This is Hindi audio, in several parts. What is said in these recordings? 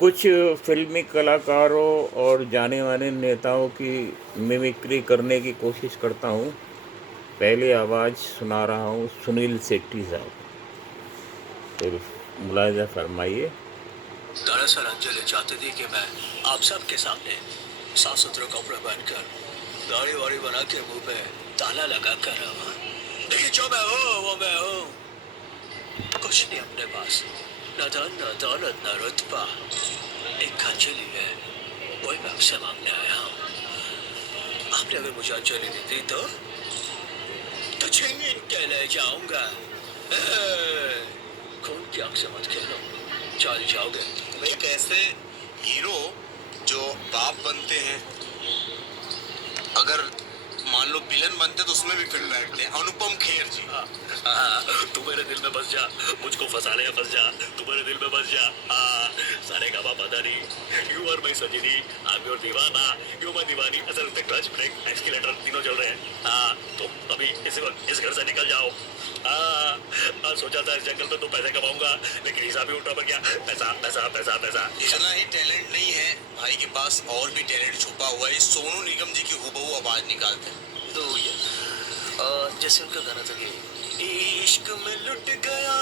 कुछ फिल्मी कलाकारों और जाने-माने नेताओं की मिमिक्री करने की कोशिश करता हूँ। पहली आवाज़ सुना रहा हूँ सुनील शेट्टी साहब, तो मुलाहिज़ा फरमाइए। दरअसल अंजलि चाहती थी कि मैं आप सबके सामने साफ सुथरे कपड़े पहनकर दाढ़ी वाड़ी बना के मुंह पे ताला लगा कर आऊं। देखिए जो मैं हूँ वो मैं हूँ। कुछ नहीं अपने पास, न धन न दौलत न रुतबा। एक अंजलि है, वही मैं आपसे मांगने आया हूँ। आपने अगर मुझे अंजलि दी थी तो छीन के ले जाऊंगा। खून की आंख से मत खेलो, चल जाओगे। भाई कैसे हीरो जो बाप बनते हैं, अगर मान लो विलन बनते तो उसमें भी फिट बैठते हैं। अनुपम खेर जी। तू मेरे दिल में बस जा, मुझको फंसाने में फंस जा, तू मेरे दिल में बस जा। सारे का बाप पता नहीं, यू और मैं सजनी, आप और दीवाना, यू मैं दीवानी। असल में क्लच ब्रेक एक्सीलेटर तीनों चल रहे हैं। तो अभी इस घर से निकल जाओ। सोचा था इस जंगल में तो पैसे कमाऊंगा, लेकिन हिसाब ही उल्टा पड़ गया। पैसा पैसा पैसा पैसा। इतना ही टैलेंट नहीं है भाई के पास, और भी टैलेंट छुपा हुआ है। सोनू निगम जी की हुबहू आवाज निकालते हैं। तो ये जैसे उनका गाना था कि इश्क में लुट गया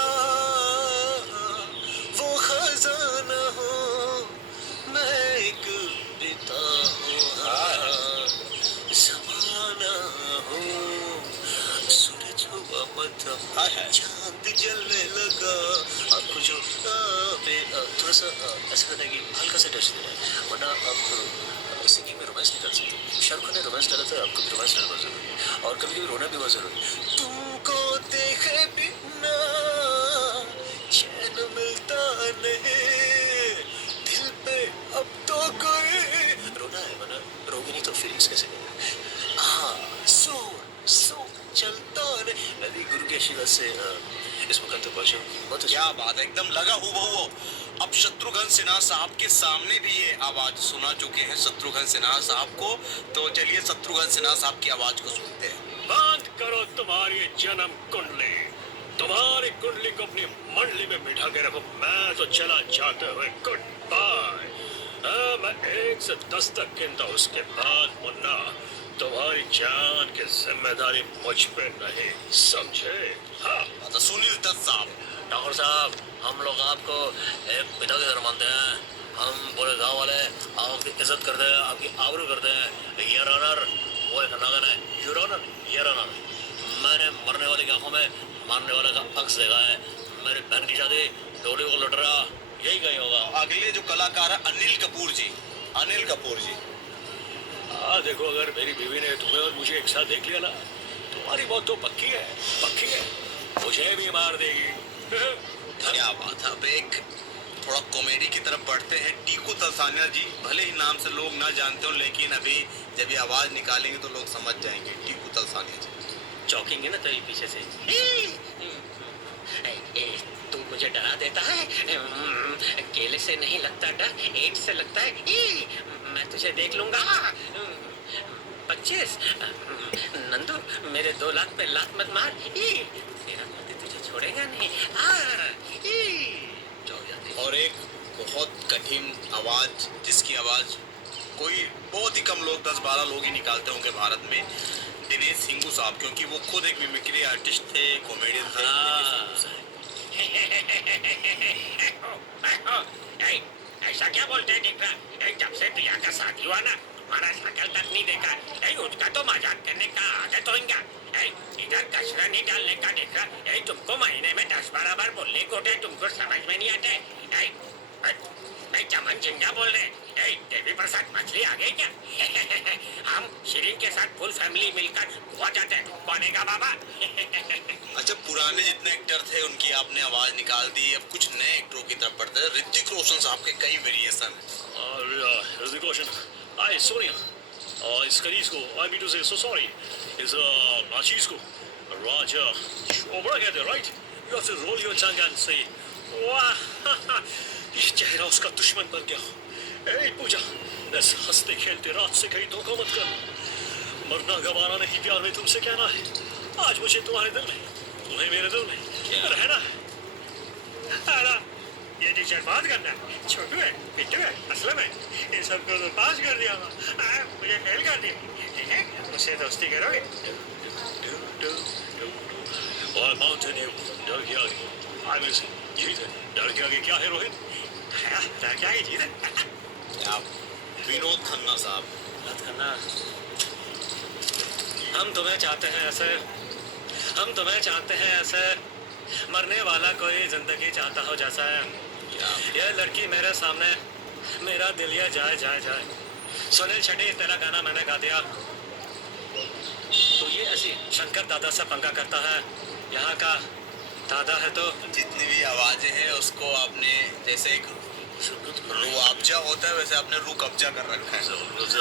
वो खजाना हो, मैं एक पिता हूँ, जमाना हो। सूरज हुआ मध्यम, चांद जलने लगा। आपको जो थोड़ा सा ऐसा करना है कि हल्का सा टच देना है, वरना आप सिंगिंग में रोमांस निकाल सकते हो। शाहरुख खान ने रोमांस डाला था, आपको भी रोमांस डालना बहुत जरूरी है, और कभी कभी रोना भी बहुत जरूरी है। तुमको देखे बिना चैन मिलता नहीं, दिल पे अब तो कोई रोना है, वरना रोगी नहीं तो फीलिंग्स कैसे नहीं। हाँ, सो चलता नहीं। मैं भी गुरु के आशीर्वाद से इस मुकाम तक पहुंचा। बहुत क्या बात है, एकदम लगा हुबहू। अब शत्रुघ्न सिन्हा साहब के सामने भी ये आवाज सुना चुके हैं शत्रुघ्न सिन्हा साहब को, तो चलिए शत्रुघ्न सिन्हा साहब की आवाज को सुनते हैं। बंद करो तुम्हारी जन्म कुंडली, तुम्हारी कुंडली को अपनी मंडली में बिठा के रखो। मैं तो चला जाते हुए गुड बाय। मैं 1 से 10 तक गिनता, उसके बाद मुन्ना तुम्हारी जान की जिम्मेदारी मुझ पे नहीं, समझे? हाँ तो सुनील दत्त साहब। डॉक्टर साहब, हम लोग आपको एक पिता की तरह मानते हैं। हम पूरे गांव वाले आपकी इज्जत करते हैं, आपकी आबरू करते हैं। योर ऑनर, वो एक नागन है। योर ऑनर, योर ऑनर, मैंने मरने वाले की आंखों में मारने वाले का अक्स देखा है। मेरी बहन की शादी डोली को लुट रहा, यही कहीं होगा। अगले जो कलाकार है अनिल कपूर जी। अनिल कपूर जी। देखो, अगर मेरी बीवी ने तुम्हें और मुझे एक साथ देख लिया ना, तुम्हारी मौत तो पक्की है, पक्की है। मुझे भी मार देगी। क्या बात है। अब एक थोड़ा कॉमेडी की तरफ बढ़ते हैं। टीकू तलसानिया जी, भले ही नाम से लोग ना जानते हो, लेकिन अभी जब ये आवाज निकालेंगे तो लोग समझ जाएंगे। टीकू तलसानिया जी चौकेंगे ना तो ये पीछे से। तू मुझे डरा देता है। केले से नहीं लगता डर, एड्स से लगता है। मैं तुझे देख लूंगा। 25 नंदू, मेरे 2 लाख पे लात मत मार। तेरा पति तुझे छोड़ेगा नहीं। और एक बहुत कठिन आवाज, जिसकी आवाज कोई बहुत ही कम लोग, 10-12 लोग ही निकालते होंगे भारत में, दिनेश हिंगू साहब, क्योंकि वो खुद एक मिमिक्री आर्टिस्ट थे, कॉमेडियन थे। ऐसा क्या बोलते हैं? देख रहा, जब से प्रिया का शादी हुआ ना, तुम्हारा शकल तक नहीं देखा। उसका तो मजाक करने का आदत होगा। इधर कचरा नहीं डालने का देख रहा। तुमको महीने में 10-12 बार बोलने को होता है, तुमको समझ में नहीं आता है। चमन जिंदा बोल रहे। देवी प्रसाद मछली आ गई क्या? हम शिरीन के साथ फुल फैमिली मिलकर गोवा जाते हैं। कौन का बाबा? अच्छा, पुराने जितने एक्टर थे उनकी आपने आवाज निकाल दी, अब कुछ नए एक्टरों की तरफ बढ़ते हैं। ऋतिक रोशन साहब के कई वेरिएशन हैं। ऋतिक रोशन, आई सोनिया, इस करीज को आई मीन टू से सो सॉरी, इस राशीज को राजा ओबरा कहते हैं, right? You have to roll your tongue and say वाह, ये चेहरा उसका दुश्मन बन गया। ए पूजा, बस हंसते खेलते रात से कहीं धोखा मत कर। मरना गवाना नहीं, प्यार में तुमसे कहना है। आज मुझे तुम्हारे दिल में, तुम्हें मेरे दिल में रहना है। ये टीचर बात करना है, छोटू है, पिट्टू है, असलम है, इन सबको तो पास कर दिया मुझे फेल कर दिया, ठीक है, मुझसे दोस्ती करोगे? और माउंटेन डर के आगे आगे से जीत है, डर के आगे क्या है रोहित? डर क्या ही जीत है। क्या विनोद खन्ना साहब, बात करना, हम तुम्हें चाहते हैं ऐसे, हम तुम्हें चाहते हैं ऐसे, मरने वाला कोई जिंदगी चाहता हो जैसा है। ये लड़की मेरे सामने, मेरा दिल ये जाए जाए जाए। सुनील शेट्टी तेरा गाना मैंने गा दिया, तो ये ऐसी शंकर दादा से पंगा करता है, यहाँ का दादा है तो जितनी भी आवाजें हैं उसको आपने जैसे एक रुआबजा होता है वैसे आपने रू कब्जा कर रखा है।